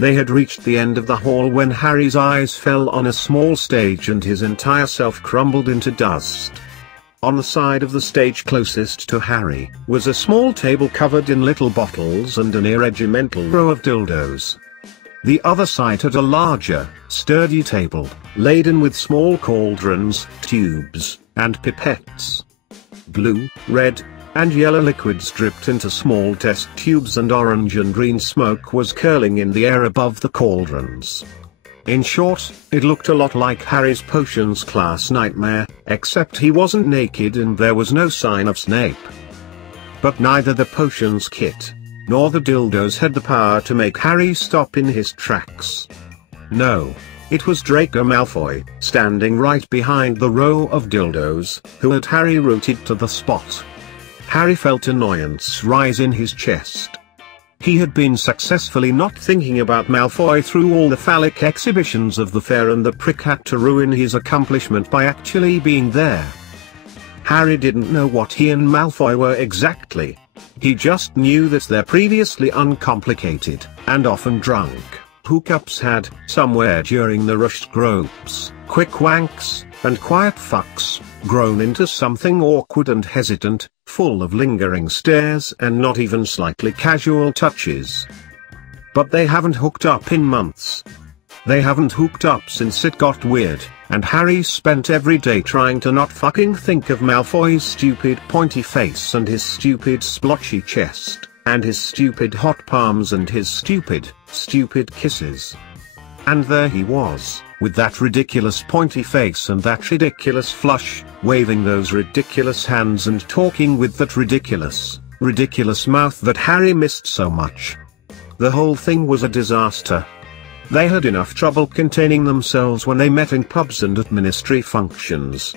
They had reached the end of the hall when Harry's eyes fell on a small stage and his entire self crumbled into dust. On the side of the stage closest to Harry was a small table covered in little bottles and an irregimental row of dildos. The other side had a larger, sturdy table, laden with small cauldrons, tubes, and pipettes. Blue, red, and yellow liquids dripped into small test tubes and orange and green smoke was curling in the air above the cauldrons. In short, it looked a lot like Harry's potions class nightmare, except he wasn't naked and there was no sign of Snape. But neither the potions kit, nor the dildos had the power to make Harry stop in his tracks. No. It was Draco Malfoy, standing right behind the row of dildos, who had Harry rooted to the spot. Harry felt annoyance rise in his chest. He had been successfully not thinking about Malfoy through all the phallic exhibitions of the fair, and the prick had to ruin his accomplishment by actually being there. Harry didn't know what he and Malfoy were exactly. He just knew that their previously uncomplicated, and often drunk, hookups had, somewhere during the rushed gropes, quick wanks, and quiet fucks, grown into something awkward and hesitant, full of lingering stares and not even slightly casual touches. But they haven't hooked up in months. They haven't hooked up since it got weird, and Harry spent every day trying to not fucking think of Malfoy's stupid pointy face and his stupid splotchy chest, and his stupid hot palms and his stupid kisses. And there he was, with that ridiculous pointy face and that ridiculous flush, waving those ridiculous hands and talking with that ridiculous mouth that Harry missed so much. The whole thing was a disaster. They had enough trouble containing themselves when they met in pubs and at ministry functions.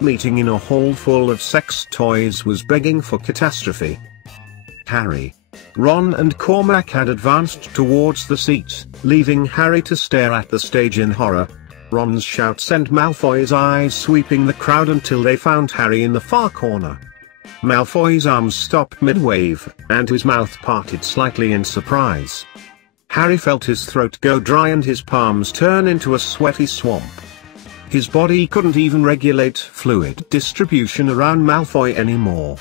Meeting in a hall full of sex toys was begging for catastrophe. Harry, Ron and Cormac had advanced towards the seat, leaving Harry to stare at the stage in horror. Ron's shout sent Malfoy's eyes sweeping the crowd until they found Harry in the far corner. Malfoy's arms stopped mid-wave, and his mouth parted slightly in surprise. Harry felt his throat go dry and his palms turn into a sweaty swamp. His body couldn't even regulate fluid distribution around Malfoy anymore.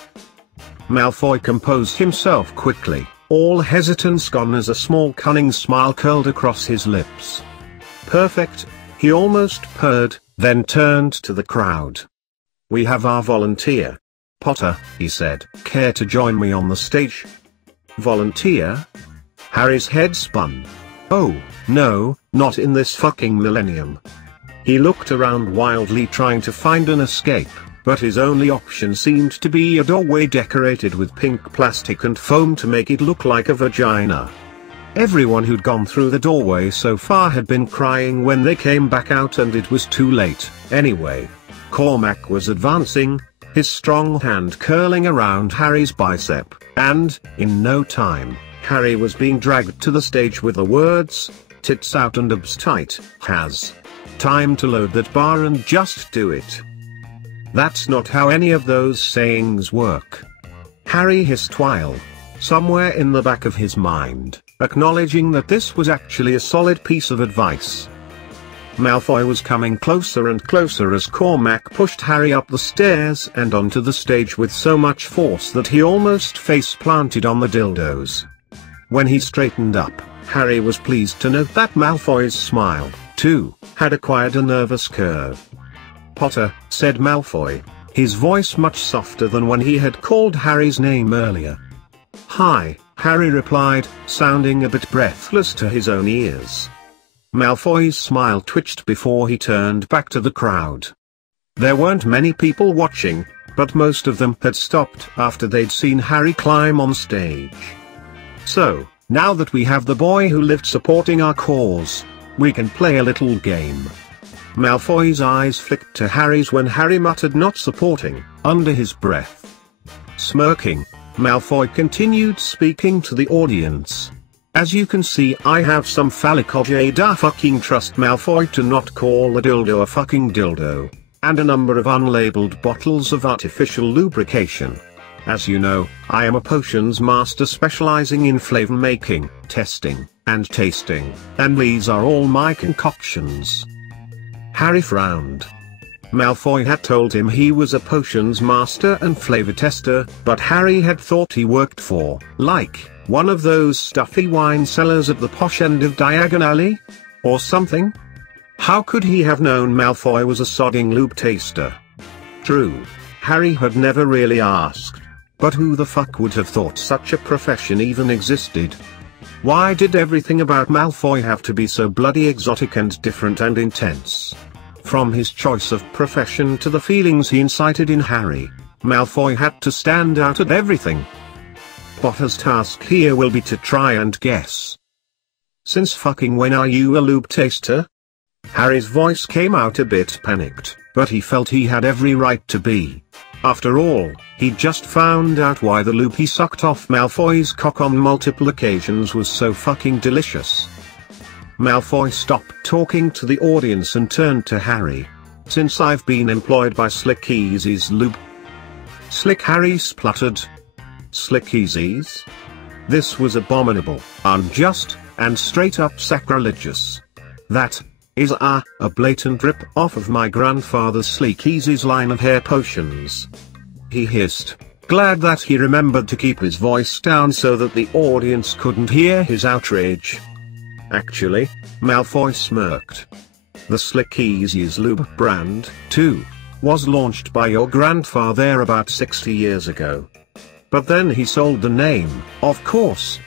Malfoy composed himself quickly, all hesitance gone as a small cunning smile curled across his lips. Perfect, he almost purred, then turned to the crowd. "We have our volunteer. Potter," he said. "Care to join me on the stage?" "Volunteer?" Harry's head spun. "Oh, no, not in this fucking millennium." He looked around wildly trying to find an escape, but his only option seemed to be a doorway decorated with pink plastic and foam to make it look like a vagina. Everyone who'd gone through the doorway so far had been crying when they came back out, and it was too late, anyway. Cormac was advancing, his strong hand curling around Harry's bicep, and, in no time, Harry was being dragged to the stage with the words, "Tits out and abs tight, has time to load that bar and just do it." That's not how any of those sayings work. Harry hissed while, somewhere in the back of his mind, acknowledging that this was actually a solid piece of advice. Malfoy was coming closer and closer as Cormac pushed Harry up the stairs and onto the stage with so much force that he almost face-planted on the dildos. When he straightened up, Harry was pleased to note that Malfoy's smile, too, had acquired a nervous curve. "Potter," said Malfoy, his voice much softer than when he had called Harry's name earlier. "Hi," Harry replied, sounding a bit breathless to his own ears. Malfoy's smile twitched before he turned back to the crowd. There weren't many people watching, but most of them had stopped after they'd seen Harry climb on stage. "So, now that we have the boy who lived supporting our cause, we can play a little game." Malfoy's eyes flicked to Harry's when Harry muttered "not supporting," under his breath. Smirking, Malfoy continued speaking to the audience. "As you can see, I have some phallic object. Fucking trust Malfoy to not call a dildo a fucking dildo, and a number of unlabeled bottles of artificial lubrication. As you know, I am a potions master specializing in flavor making, testing, and tasting, and these are all my concoctions." Harry frowned. Malfoy had told him he was a potions master and flavor tester, but Harry had thought he worked for, like, one of those stuffy wine cellars at the posh end of Diagon Alley? Or something? How could he have known Malfoy was a sodding lube taster? True, Harry had never really asked. But who the fuck would have thought such a profession even existed? Why did everything about Malfoy have to be so bloody exotic and different and intense? From his choice of profession to the feelings he incited in Harry, Malfoy had to stand out at everything. Potter's task here will be to try and guess. "Since fucking when are you a lube taster?" Harry's voice came out a bit panicked, but he felt he had every right to be. After all, he'd just found out why the lube he sucked off Malfoy's cock on multiple occasions was so fucking delicious. Malfoy stopped talking to the audience and turned to Harry. "Since I've been employed by Slick Easy's lube." Slick Harry spluttered. Slick Easy's? This was abominable, unjust, and straight up sacrilegious. "That is a blatant rip-off of my grandfather's Slick Easy's line of hair potions," he hissed, glad that he remembered to keep his voice down so that the audience couldn't hear his outrage. "Actually," Malfoy smirked. "The Slick Easy's lube brand, too, was launched by your grandfather about 60 years ago. But then he sold the name, of course."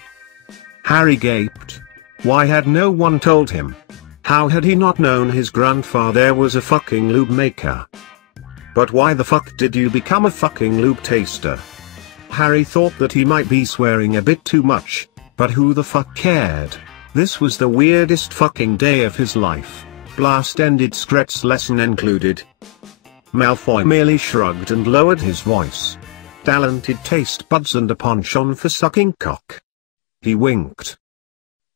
Harry gaped. Why had no one told him? How had he not known his grandfather was a fucking lube maker? But why the fuck did you become a fucking lube taster? Harry thought that he might be swearing a bit too much, but who the fuck cared? This was the weirdest fucking day of his life. Blast ended, Scret's lesson included. Malfoy merely shrugged and lowered his voice. Talented taste buds and a penchant for sucking cock. He winked.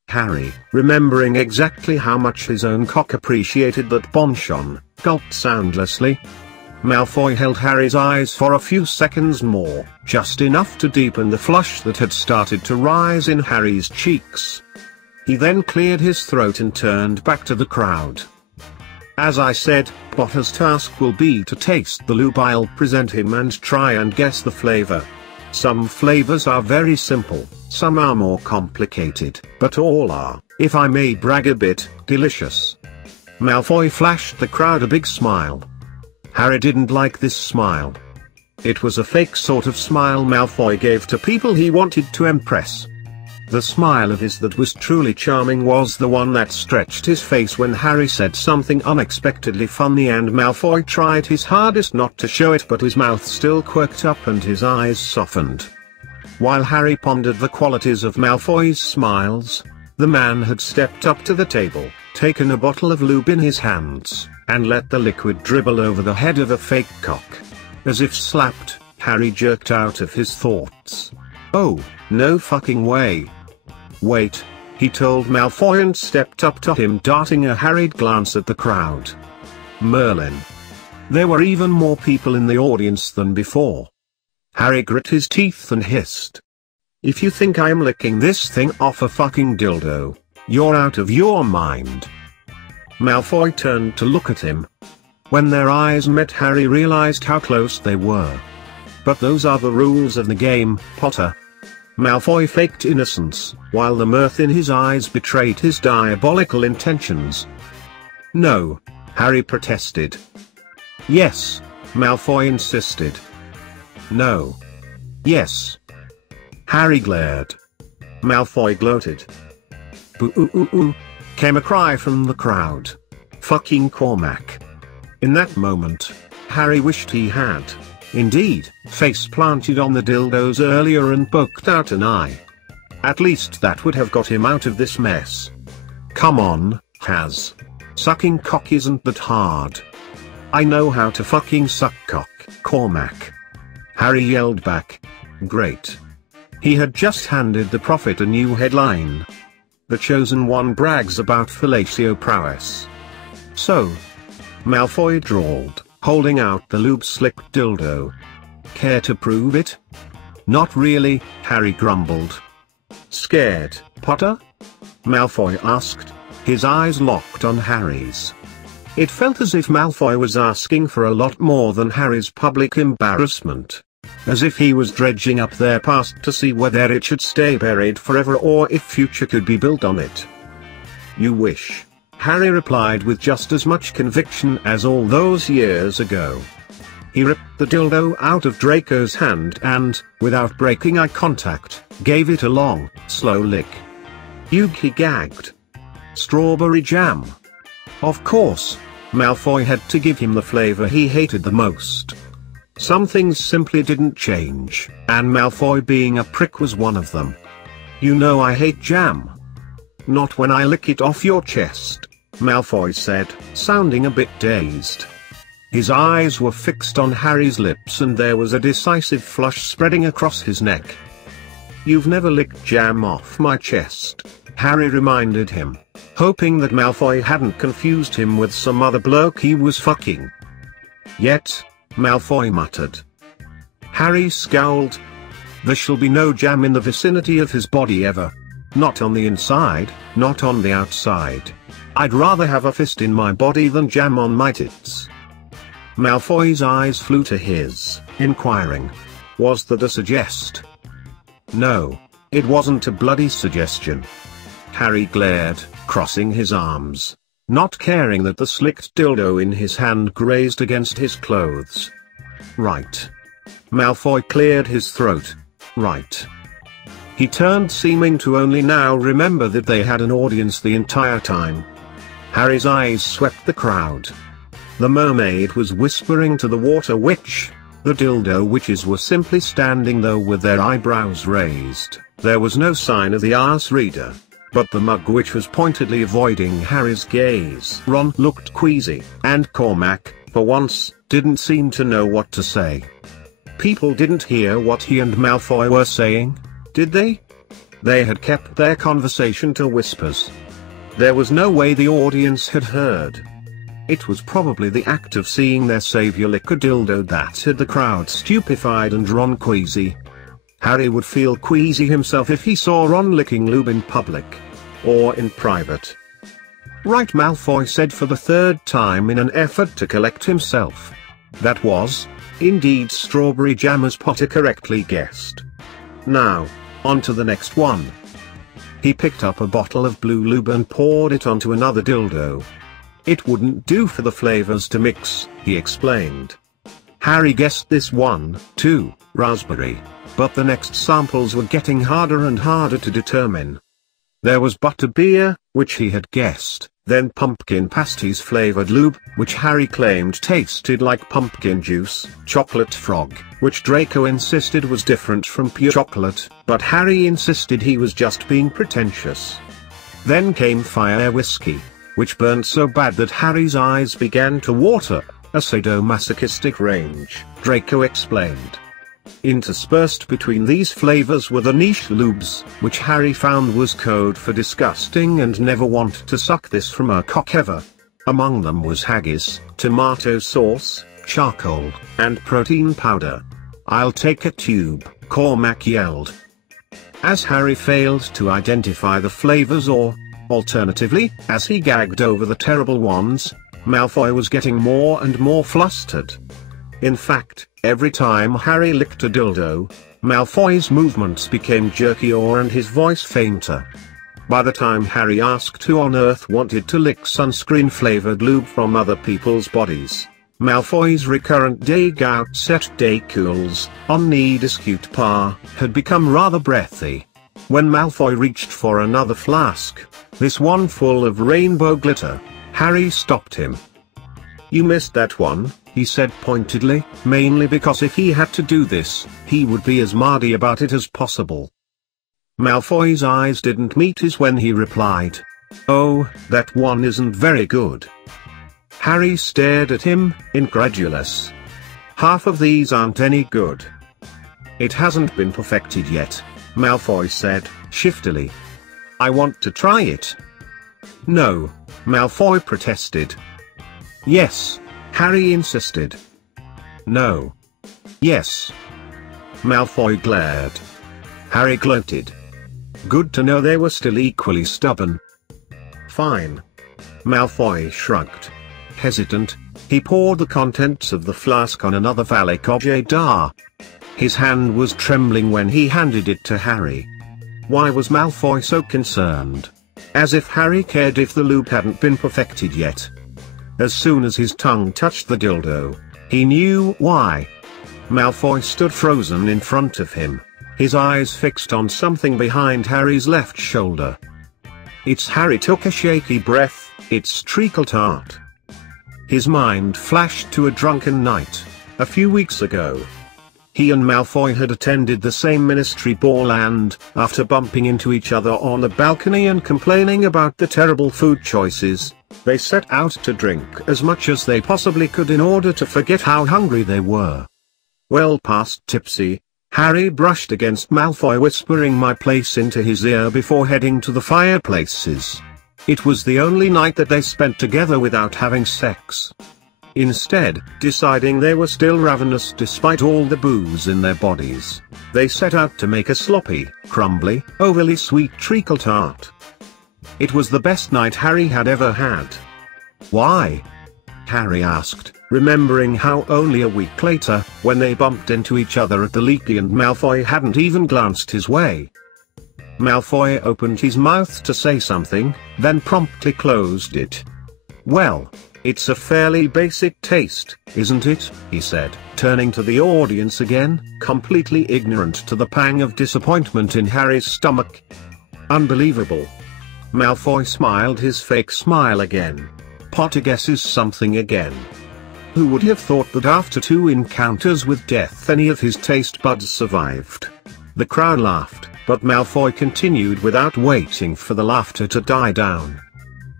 Harry, remembering exactly how much his own cock appreciated that penchant, gulped soundlessly. Malfoy held Harry's eyes for a few seconds more, just enough to deepen the flush that had started to rise in Harry's cheeks. He then cleared his throat and turned back to the crowd. "As I said, Potter's task will be to taste the lube I'll present him and try and guess the flavor. Some flavors are very simple, some are more complicated, but all are, if I may brag a bit, delicious." Malfoy flashed the crowd a big smile. Harry didn't like this smile. It was a fake sort of smile Malfoy gave to people he wanted to impress. The smile of his that was truly charming was the one that stretched his face when Harry said something unexpectedly funny, and Malfoy tried his hardest not to show it, but his mouth still quirked up and his eyes softened. While Harry pondered the qualities of Malfoy's smiles, the man had stepped up to the table, taken a bottle of lube in his hands, and let the liquid dribble over the head of a fake cock. As if slapped, Harry jerked out of his thoughts. "Oh, no fucking way. Wait," he told Malfoy and stepped up to him, darting a harried glance at the crowd. Merlin. There were even more people in the audience than before. Harry grit his teeth and hissed. "If you think I'm licking this thing off a fucking dildo, you're out of your mind." Malfoy turned to look at him. When their eyes met, Harry realized how close they were. "But those are the rules of the game, Potter." Malfoy faked innocence, while the mirth in his eyes betrayed his diabolical intentions. "No," Harry protested. "Yes," Malfoy insisted. "No." "Yes." Harry glared. Malfoy gloated. "Boo-oo-oo-oo," came a cry from the crowd. "Fucking Cormac." In that moment, Harry wished he had, indeed, face-planted on the dildos earlier and poked out an eye. At least that would have got him out of this mess. "Come on, Haz. Sucking cock isn't that hard." "I know how to fucking suck cock, Cormac." Harry yelled back. Great. He had just handed the prophet a new headline. The Chosen One brags about fellatio prowess. "So," Malfoy drawled, holding out the lube-slick dildo. "Care to prove it?" Not really, Harry grumbled. Scared, Potter? Malfoy asked, his eyes locked on Harry's. It felt as if Malfoy was asking for a lot more than Harry's public embarrassment. As if he was dredging up their past to see whether it should stay buried forever or if future could be built on it. You wish, Harry replied with just as much conviction as all those years ago. He ripped the dildo out of Draco's hand and, without breaking eye contact, gave it a long, slow lick. Ugh, he gagged. Strawberry jam. Of course, Malfoy had to give him the flavor he hated the most. Some things simply didn't change, and Malfoy being a prick was one of them. You know I hate jam. Not when I lick it off your chest, Malfoy said, sounding a bit dazed. His eyes were fixed on Harry's lips and there was a decisive flush spreading across his neck. You've never licked jam off my chest, Harry reminded him, hoping that Malfoy hadn't confused him with some other bloke he was fucking. Yet, Malfoy muttered. Harry scowled. There shall be no jam in the vicinity of his body ever. Not on the inside, not on the outside. I'd rather have a fist in my body than jam on my tits. Malfoy's eyes flew to his, inquiring. Was that a suggest? No, it wasn't a bloody suggestion. Harry glared, crossing his arms, not caring that the slicked dildo in his hand grazed against his clothes. Right. Malfoy cleared his throat. Right. He turned, seeming to only now remember that they had an audience the entire time. Harry's eyes swept the crowd. The mermaid was whispering to the water witch. The dildo witches were simply standing there with their eyebrows raised. There was no sign of the arse reader. But the mug witch was pointedly avoiding Harry's gaze. Ron looked queasy, and Cormac, for once, didn't seem to know what to say. People didn't hear what he and Malfoy were saying, did they? They had kept their conversation to whispers. There was no way the audience had heard. It was probably the act of seeing their savior lick a dildo that had the crowd stupefied and Ron queasy. Harry would feel queasy himself if he saw Ron licking Lube in public. Or in private. Right, Malfoy said for the third time in an effort to collect himself. That was, indeed, strawberry jam as Potter correctly guessed. Now, on to the next one. He picked up a bottle of blue lube and poured it onto another dildo. It wouldn't do for the flavors to mix, he explained. Harry guessed this one, too, raspberry, but the next samples were getting harder and harder to determine. There was butterbeer, which he had guessed, then pumpkin pasties flavored lube, which Harry claimed tasted like pumpkin juice, chocolate frog, which Draco insisted was different from pure chocolate, but Harry insisted he was just being pretentious. Then came fire whiskey, which burned so bad that Harry's eyes began to water, a sadomasochistic range, Draco explained. Interspersed between these flavors were the niche lubes, which Harry found was code for disgusting and never want to suck this from a cock ever. Among them was haggis, tomato sauce, charcoal, and protein powder. I'll take a tube, Cormac yelled. As Harry failed to identify the flavors or, alternatively, as he gagged over the terrible ones, Malfoy was getting more and more flustered. In fact, every time Harry licked a dildo, Malfoy's movements became jerkier and his voice fainter. By the time Harry asked who on earth wanted to lick sunscreen-flavored lube from other people's bodies, Malfoy's recurrent day gout set day cools, on knee discute par, had become rather breathy. When Malfoy reached for another flask, this one full of rainbow glitter, Harry stopped him. You missed that one, he said pointedly, mainly because if he had to do this, he would be as mardy about it as possible. Malfoy's eyes didn't meet his when he replied. Oh, that one isn't very good. Harry stared at him, incredulous. Half of these aren't any good. It hasn't been perfected yet, Malfoy said, shiftily. I want to try it. No, Malfoy protested. Yes, Harry insisted. No. Yes. Malfoy glared. Harry gloated. Good to know they were still equally stubborn. Fine. Malfoy shrugged. Hesitant, he poured the contents of the flask on another Valak-o-Jadar. His hand was trembling when he handed it to Harry. Why was Malfoy so concerned? As if Harry cared if the lube hadn't been perfected yet. As soon as his tongue touched the dildo, he knew why. Malfoy stood frozen in front of him, his eyes fixed on something behind Harry's left shoulder. It's Harry took a shaky breath, it's treacle tart. His mind flashed to a drunken night, a few weeks ago. He and Malfoy had attended the same ministry ball and, after bumping into each other on the balcony and complaining about the terrible food choices, they set out to drink as much as they possibly could in order to forget how hungry they were. Well past tipsy, Harry brushed against Malfoy, whispering my place into his ear before heading to the fireplaces. It was the only night that they spent together without having sex. Instead, deciding they were still ravenous despite all the booze in their bodies, they set out to make a sloppy, crumbly, overly sweet treacle tart. It was the best night Harry had ever had. Why? Harry asked, remembering how only a week later, when they bumped into each other at the Leaky and Malfoy hadn't even glanced his way. Malfoy opened his mouth to say something, then promptly closed it. Well, it's a fairly basic taste, isn't it? He said, turning to the audience again, completely ignorant to the pang of disappointment in Harry's stomach. Unbelievable. Malfoy smiled his fake smile again. Potter guesses something again. Who would have thought that after 2 encounters with death any of his taste buds survived? The crowd laughed, but Malfoy continued without waiting for the laughter to die down.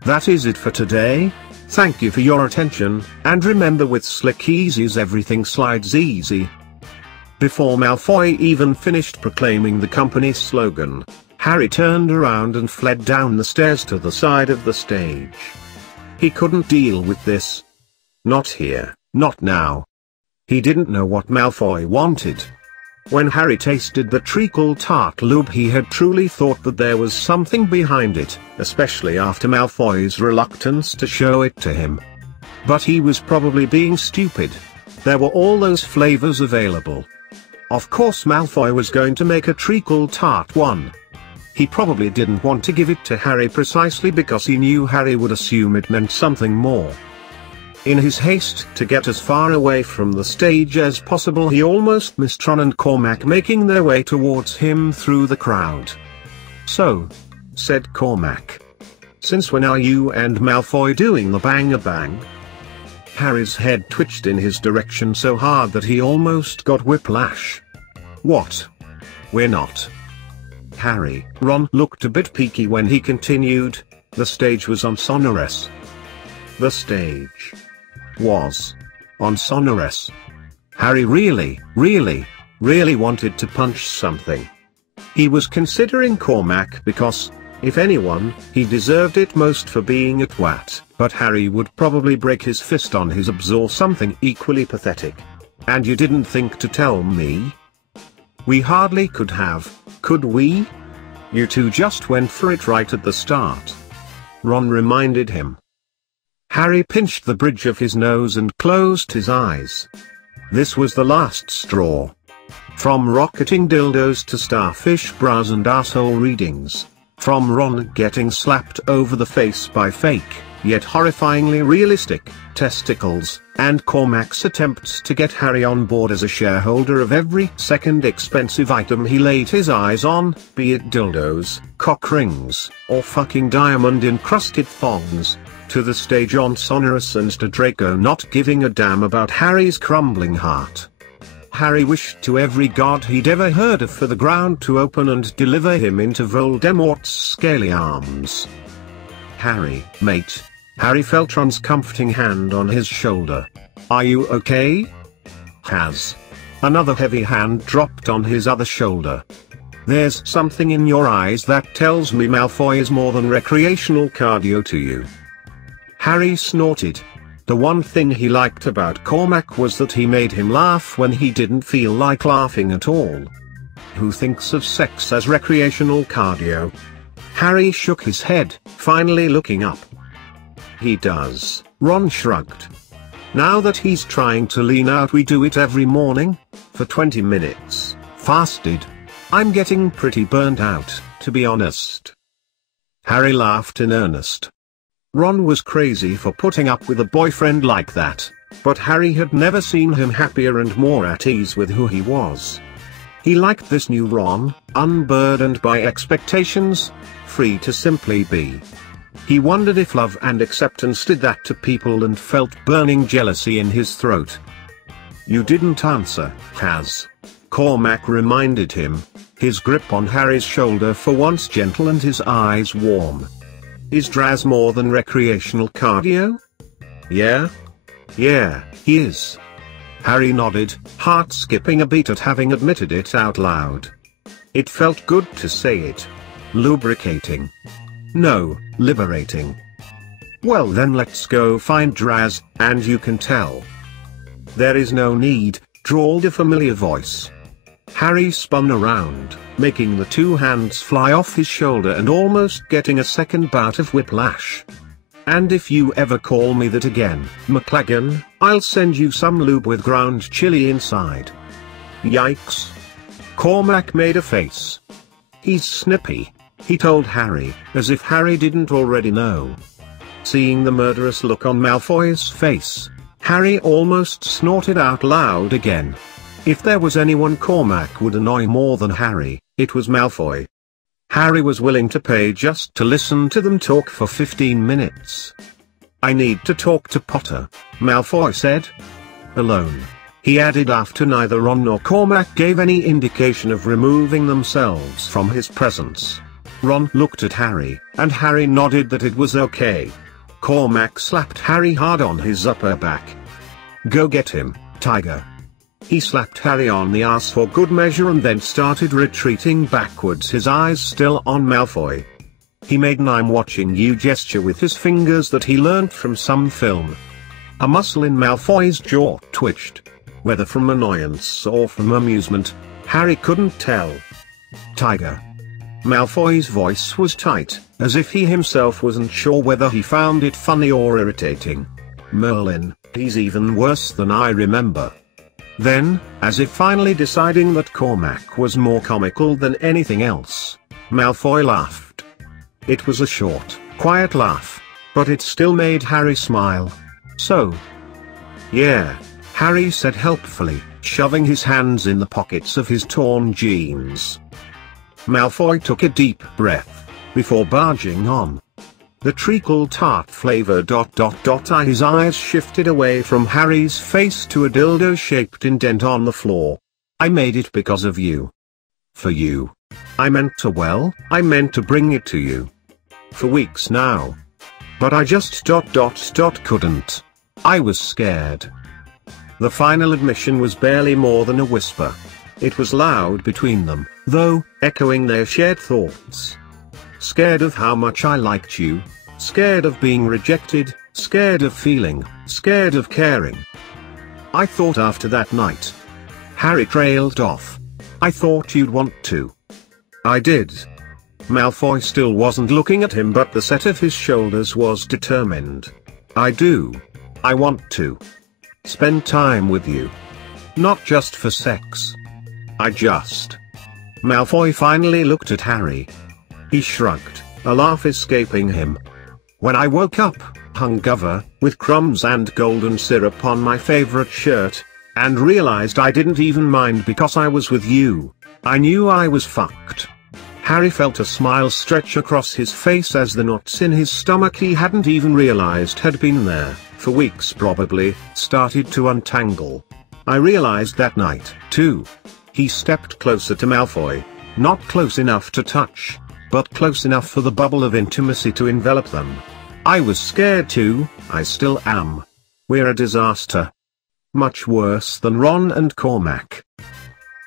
That is it for today. Thank you for your attention, and remember, with Slick Easy's everything slides easy. Before Malfoy even finished proclaiming the company's slogan, Harry turned around and fled down the stairs to the side of the stage. He couldn't deal with this. Not here, not now. He didn't know what Malfoy wanted. When Harry tasted the treacle tart lube, he had truly thought that there was something behind it, especially after Malfoy's reluctance to show it to him. But he was probably being stupid. There were all those flavors available. Of course Malfoy was going to make a treacle tart one. He probably didn't want to give it to Harry precisely because he knew Harry would assume it meant something more. In his haste to get as far away from the stage as possible, he almost missed Ron and Cormac making their way towards him through the crowd. So, said Cormac, since when are you and Malfoy doing the bang-a-bang? Harry's head twitched in his direction so hard that he almost got whiplash. What? We're not. Harry. Ron looked a bit peaky when he continued, the stage was on Sonorous. The stage was on Sonorous. Harry really wanted to punch something. He was considering Cormac because, if anyone, he deserved it most for being a twat, but Harry would probably break his fist on his abs or something equally pathetic. And you didn't think to tell me? We hardly could have, could we? You two just went for it right at the start. Ron reminded him. Harry pinched the bridge of his nose and closed his eyes. This was the last straw. From rocketing dildos to starfish bras and asshole readings. From Ron getting slapped over the face by fake, yet horrifyingly realistic, testicles, and Cormac's attempts to get Harry on board as a shareholder of every second expensive item he laid his eyes on, be it dildos, cock rings, or fucking diamond-encrusted thongs, to the stage on Sonorous and to Draco not giving a damn about Harry's crumbling heart. Harry wished to every god he'd ever heard of for the ground to open and deliver him into Voldemort's scaly arms. Harry, mate. Harry felt Ron's comforting hand on his shoulder. Are you okay? Has. Another heavy hand dropped on his other shoulder. There's something in your eyes that tells me Malfoy is more than recreational cardio to you. Harry snorted. The one thing he liked about Cormac was that he made him laugh when he didn't feel like laughing at all. Who thinks of sex as recreational cardio? Harry shook his head, finally looking up. He does, Ron shrugged. Now that he's trying to lean out, we do it every morning, for 20 minutes, fasted. I'm getting pretty burnt out, to be honest. Harry laughed in earnest. Ron was crazy for putting up with a boyfriend like that, but Harry had never seen him happier and more at ease with who he was. He liked this new Ron, unburdened by expectations, free to simply be. He wondered if love and acceptance did that to people and felt burning jealousy in his throat. You didn't answer, Has. Cormac reminded him, his grip on Harry's shoulder for once gentle and his eyes warm. Is Draz more than recreational cardio? Yeah? Yeah, he is. Harry nodded, heart skipping a beat at having admitted it out loud. It felt good to say it. Lubricating. No, liberating. Well then let's go find Draz, and you can tell. There is no need, drawled a familiar voice. Harry spun around, making the two hands fly off his shoulder and almost getting a second bout of whiplash. And if you ever call me that again, McLagan, I'll send you some lube with ground chili inside. Yikes. Cormac made a face. He's snippy, he told Harry, as if Harry didn't already know. Seeing the murderous look on Malfoy's face, Harry almost snorted out loud again. If there was anyone Cormac would annoy more than Harry, it was Malfoy. Harry was willing to pay just to listen to them talk for 15 minutes. I need to talk to Potter, Malfoy said. Alone, he added after neither Ron nor Cormac gave any indication of removing themselves from his presence. Ron looked at Harry, and Harry nodded that it was okay. Cormac slapped Harry hard on his upper back. Go get him, Tiger. He slapped Harry on the ass for good measure and then started retreating backwards, his eyes still on Malfoy. He made an "I'm watching you" gesture with his fingers that he learnt from some film. A muscle in Malfoy's jaw twitched. Whether from annoyance or from amusement, Harry couldn't tell. Tiger. Malfoy's voice was tight, as if he himself wasn't sure whether he found it funny or irritating. Merlin, he's even worse than I remember. Then, as if finally deciding that Cormac was more comical than anything else, Malfoy laughed. It was a short, quiet laugh, but it still made Harry smile. So? Yeah, Harry said helpfully, shoving his hands in the pockets of his torn jeans. Malfoy took a deep breath, before barging on. The treacle tart flavor ... His eyes shifted away from Harry's face to a dildo-shaped indent on the floor. I made it because of you. For you. I meant to bring it to you. For weeks now. But I just ... couldn't. I was scared. The final admission was barely more than a whisper. It was loud between them, though, echoing their shared thoughts. Scared of how much I liked you, scared of being rejected, scared of feeling, scared of caring. I thought after that night. Harry trailed off. I thought you'd want to. I did. Malfoy still wasn't looking at him, but the set of his shoulders was determined. I do. I want to. Spend time with you. Not just for sex. I just. Malfoy finally looked at Harry. He shrugged, a laugh escaping him. When I woke up, hungover, with crumbs and golden syrup on my favorite shirt, and realized I didn't even mind because I was with you, I knew I was fucked. Harry felt a smile stretch across his face as the knots in his stomach he hadn't even realized had been there, for weeks probably, started to untangle. I realized that night, too. He stepped closer to Malfoy, not close enough to touch, but close enough for the bubble of intimacy to envelop them. I was scared too, I still am. We're a disaster. Much worse than Ron and Cormac.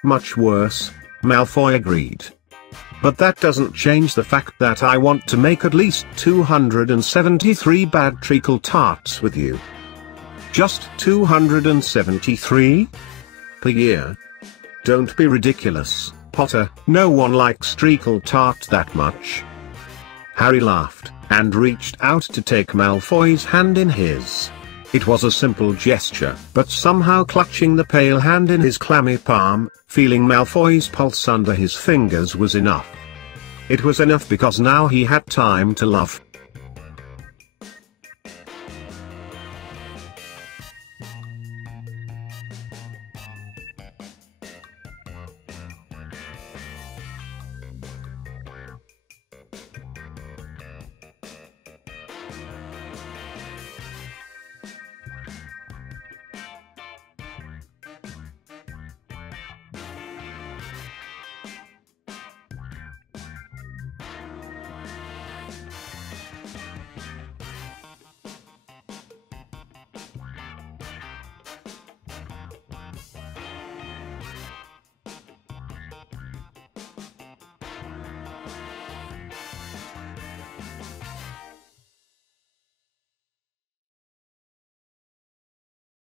Much worse, Malfoy agreed. But that doesn't change the fact that I want to make at least 273 bad treacle tarts with you. Just 273? Per year? Don't be ridiculous, Potter, no one likes treacle tart that much. Harry laughed, and reached out to take Malfoy's hand in his. It was a simple gesture, but somehow clutching the pale hand in his clammy palm, feeling Malfoy's pulse under his fingers was enough. It was enough because now he had time to love.